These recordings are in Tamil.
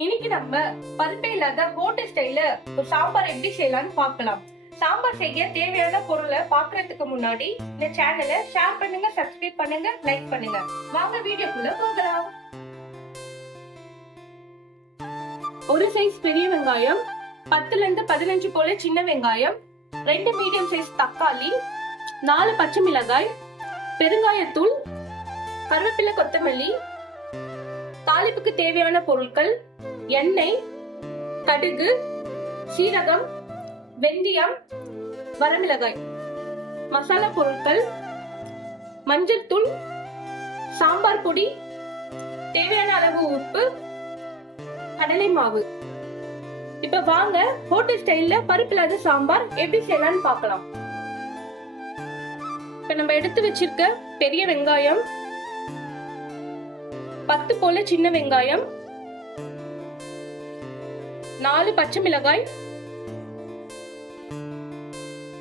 இன்னைக்கு நம்ம பருப்பே இல்லாத ஹோட்டல் ஸ்டைல்ல ஒரு சாம்பார் எப்படி செய்யலாம்னு பார்க்கலாம். சாம்பார் செய்ய தேவையான பொருளை பாக்குறதுக்கு முன்னாடி இந்த சேனலை ஷேர் பண்ணுங்க, சப்ஸ்கிரைப் பண்ணுங்க, லைக் பண்ணுங்க. வாங்க வீடியோக்குள்ள போகலாம். ஒரு சைஸ் பெரிய வெங்காயம், 10 ல இருந்து 15 போல சின்ன வெங்காயம், 2 மீடியம் சைஸ் தக்காளி, 4 பச்சை மிளகாய், பெருங்காயத்தூள், கருவேப்பிலை, கொத்தமல்லி, தாளிப்புக்கு தேவையான பொருட்கள் எண்ணெய், கடுகு, சீரகம், வெந்தயம், வரமிளகாய். மசாலா பொருட்கள் மஞ்சள் தூள், சாம்பார் பொடி, தேவையான அளவு உப்பு, கடலை மாவு. இப்ப வாங்க ஹோட்டல் ஸ்டைல்ல பருப்பு இல்லாத சாம்பார் எப்படி செய்யலாம்னு பார்க்கலாம். இப்ப நம்ம எடுத்து வச்சிருக்க பெரிய வெங்காயம், 10 போல சின்ன வெங்காயம், 4 பச்சை மிளகாய்,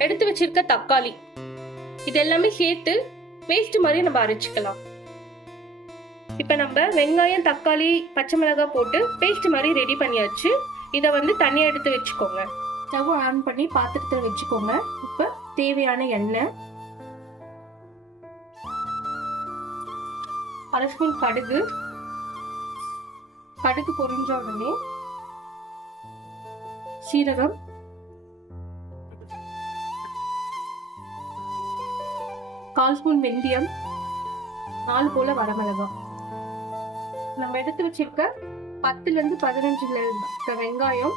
எடுத்து வச்சிருக்க தக்காளி, இது எல்லாமே சேர்த்து பேஸ்ட் மாதிரி நம்ம அரைச்சுக்கலாம். இப்ப நம்ம வெங்காயம், தக்காளி, பச்சை மிளகாய் போட்டு பேஸ்ட் மாதிரி ரெடி பண்ணியாச்சு. இத தனியா எடுத்து வச்சுக்கோங்க. ஸ்டவ் ஆன் பண்ணி பாத்திரத்துல வச்சுக்கோங்க. இப்ப தேவையான எண்ணெய், 1/2 ஸ்பூன் கடுகு. கடுகு பொரிஞ்ச உடனே சீரகம், கால் ஸ்பூன் வெந்தயம், 4 போல வரமிளகாய். நம்ம எடுத்து வச்சிருக்க 10 ல இருந்து 15 வெங்காயம்,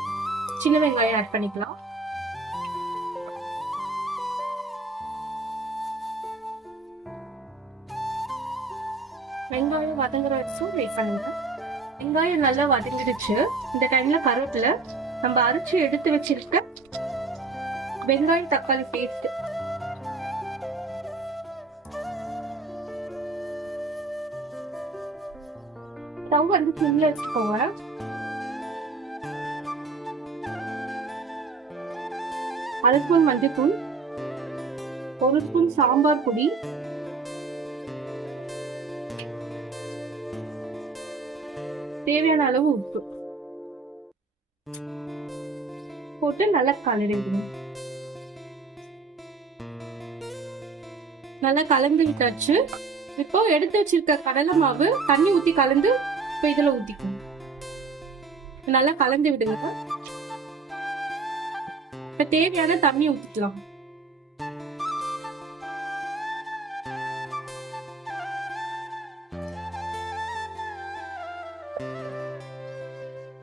சின்ன வெங்காயம் ஆட் பண்ணிக்கலாம். வெங்காயம் வதங்குற வரைக்கும் வெயிட் பண்ணுங்க. வெங்காயம் நல்லா வதங்கிடுச்சு. இந்த டைம்ல கருவேப்பிலை, நம்ம அரைச்சு எடுத்து வச்சிருக்க வெங்காயம் தக்காளி பேஸ்ட், ஸ்டவ் சிம்ல வச்சுக்கோங்க. அரை ஸ்பூன் மஞ்சள், 1 ஸ்பூன் சாம்பார் பொடி, தேவையான அளவு உப்பு போட்டு நல்லா கலரிடணும். நல்லா கலந்து விட்டாச்சு. இப்போ எடுத்து வச்சிருக்க கடலை மாவு தண்ணி ஊத்தி கலந்து இப்போ இதுல ஊத்திக்கணும். நல்லா கலந்து விடுங்க. இப்ப தேவையான தண்ணி ஊத்திக்கலாம்.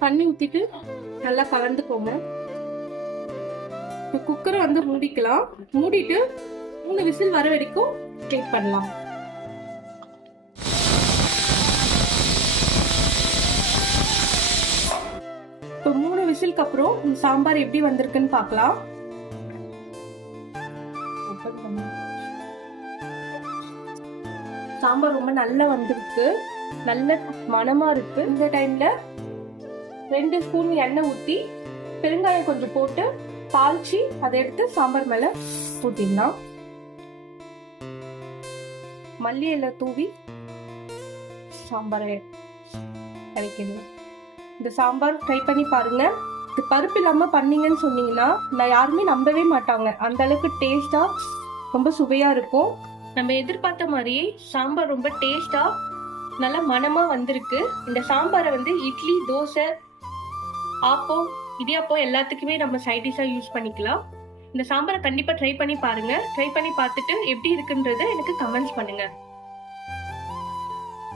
தண்ணி ஊத்திட்டு நல்லா கலந்துக்கோங்க. குக்கரை மூடிக்கலாம். மூடிட்டு 3 விசில் வர வரைக்கும் வெயிட் பண்ணலாம். இப்போ 3 விசிலுக்கு அப்புறம் சாம்பார் எப்படி வந்திருக்குன்னு பார்க்கலாம். சாம்பார் ரொம்ப நல்லா வந்திருக்கு, நல்ல மணமா இருக்கு. இந்த டைம்ல 2 ஸ்பூன் எண்ணெய் ஊத்தி பெருங்காயம் கொஞ்சம் போட்டு தாளிச்சு அதை எடுத்து சாம்பார் மேல ஊத்திடலாம். மல்லி இலை தூவி சாம்பாரை இறக்கிடலாம். இந்த சாம்பார் ட்ரை பண்ணி பாருங்க. இது பருப்பு இல்லாம பண்ணீங்கன்னு சொன்னீங்கன்னா நான் யாருமே நம்பவே மாட்டாங்க. அந்த அளவுக்கு டேஸ்டா ரொம்ப சுவையா இருக்கும். நம்ம எதிர்பார்த்த மாதிரியே சாம்பார் ரொம்ப டேஸ்டா நல்ல மணமா வந்திருக்கு. இந்த சாம்பாரை இட்லி, தோசை, ஆப்பம், இடியாப்பம் எல்லாத்துக்குமே நம்ம சைட் டிஷ்ஷா யூஸ் பண்ணிக்கலாம். இந்த சாம்பாரை கண்டிப்பா ட்ரை பண்ணி பாருங்க. ட்ரை பண்ணி பார்த்துட்டு எப்படி இருக்குன்றத எனக்கு கமெண்ட்ஸ் பண்ணுங்க.